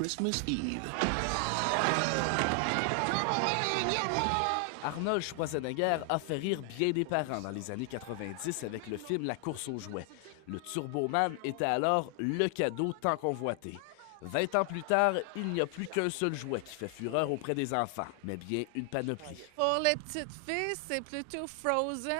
Christmas Eve. Arnold Schwarzenegger a fait rire bien des parents dans les années 90 avec le film La course aux jouets. Le Turboman était alors le cadeau tant convoité. 20 ans plus tard, il n'y a plus qu'un seul jouet qui fait fureur auprès des enfants, mais bien une panoplie. Pour les petites filles, c'est plutôt Frozen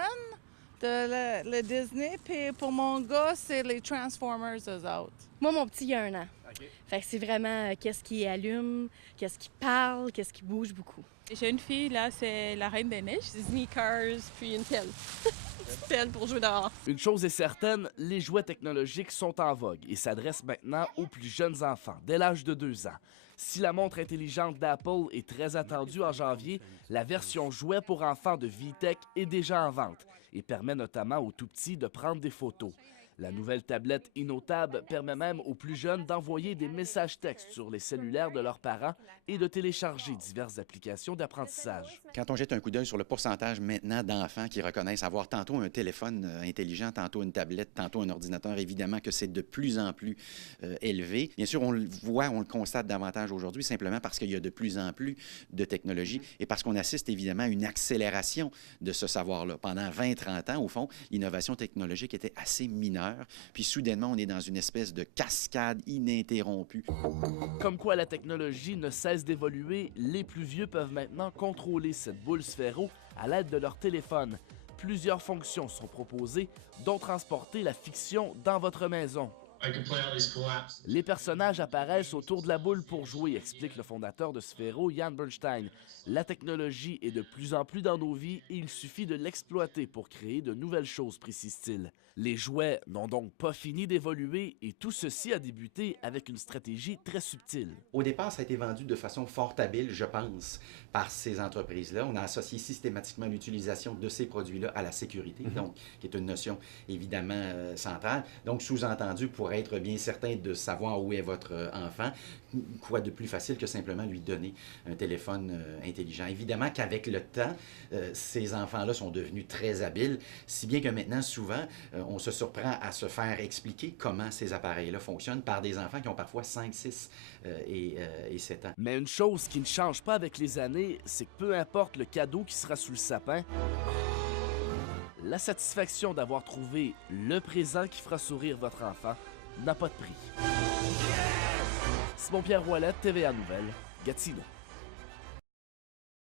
de le Disney, puis pour mon gars, c'est les Transformers, eux autres. Moi, mon petit, il y a 1 an. Okay. Fait que c'est vraiment qu'est-ce qui allume, qu'est-ce qui parle, qu'est-ce qui bouge beaucoup. J'ai une fille, là, c'est la Reine des Neiges, Disney Cars, puis une pelle. Une pelle pour jouer dehors. Une chose est certaine, les jouets technologiques sont en vogue et s'adressent maintenant aux plus jeunes enfants, dès l'âge de 2 ans. Si la montre intelligente d'Apple est très attendue en janvier, la version jouet pour enfants de VTech est déjà en vente et permet notamment aux tout-petits de prendre des photos. La nouvelle tablette InnoTab permet même aux plus jeunes d'envoyer des messages textes sur les cellulaires de leurs parents et de télécharger diverses applications d'apprentissage. Quand on jette un coup d'œil sur le pourcentage maintenant d'enfants qui reconnaissent avoir tantôt un téléphone intelligent, tantôt une tablette, tantôt un ordinateur, évidemment que c'est de plus en plus élevé. Bien sûr, on le voit, on le constate davantage aujourd'hui simplement parce qu'il y a de plus en plus de technologies et parce qu'on assiste évidemment à une accélération de ce savoir-là. Pendant 20-30 ans, au fond, l'innovation technologique était assez mineure. Puis soudainement, on est dans une espèce de cascade ininterrompue. Comme quoi la technologie ne cesse d'évoluer, les plus vieux peuvent maintenant contrôler cette boule sphéro à l'aide de leur téléphone. Plusieurs fonctions sont proposées, dont transporter la fiction dans votre maison. Les personnages apparaissent autour de la boule pour jouer, explique le fondateur de Sphero, Jan Bernstein. La technologie est de plus en plus dans nos vies et il suffit de l'exploiter pour créer de nouvelles choses, précise-t-il. Les jouets n'ont donc pas fini d'évoluer et tout ceci a débuté avec une stratégie très subtile. Au départ, ça a été vendu de façon fort habile, je pense, par ces entreprises-là. On a associé systématiquement l'utilisation de ces produits-là à la sécurité, donc qui est une notion évidemment centrale. Donc, sous-entendu, pour être bien certain de savoir où est votre enfant, quoi de plus facile que simplement lui donner un téléphone intelligent. Évidemment qu'avec le temps, ces enfants-là sont devenus très habiles, si bien que maintenant, souvent, on se surprend à se faire expliquer comment ces appareils-là fonctionnent par des enfants qui ont parfois 5, 6 et 7 ans. Mais une chose qui ne change pas avec les années, c'est que peu importe le cadeau qui sera sous le sapin, la satisfaction d'avoir trouvé le présent qui fera sourire votre enfant n'a pas de prix. Simon-Pierre Ouellet, TVA Nouvelles, Gatineau.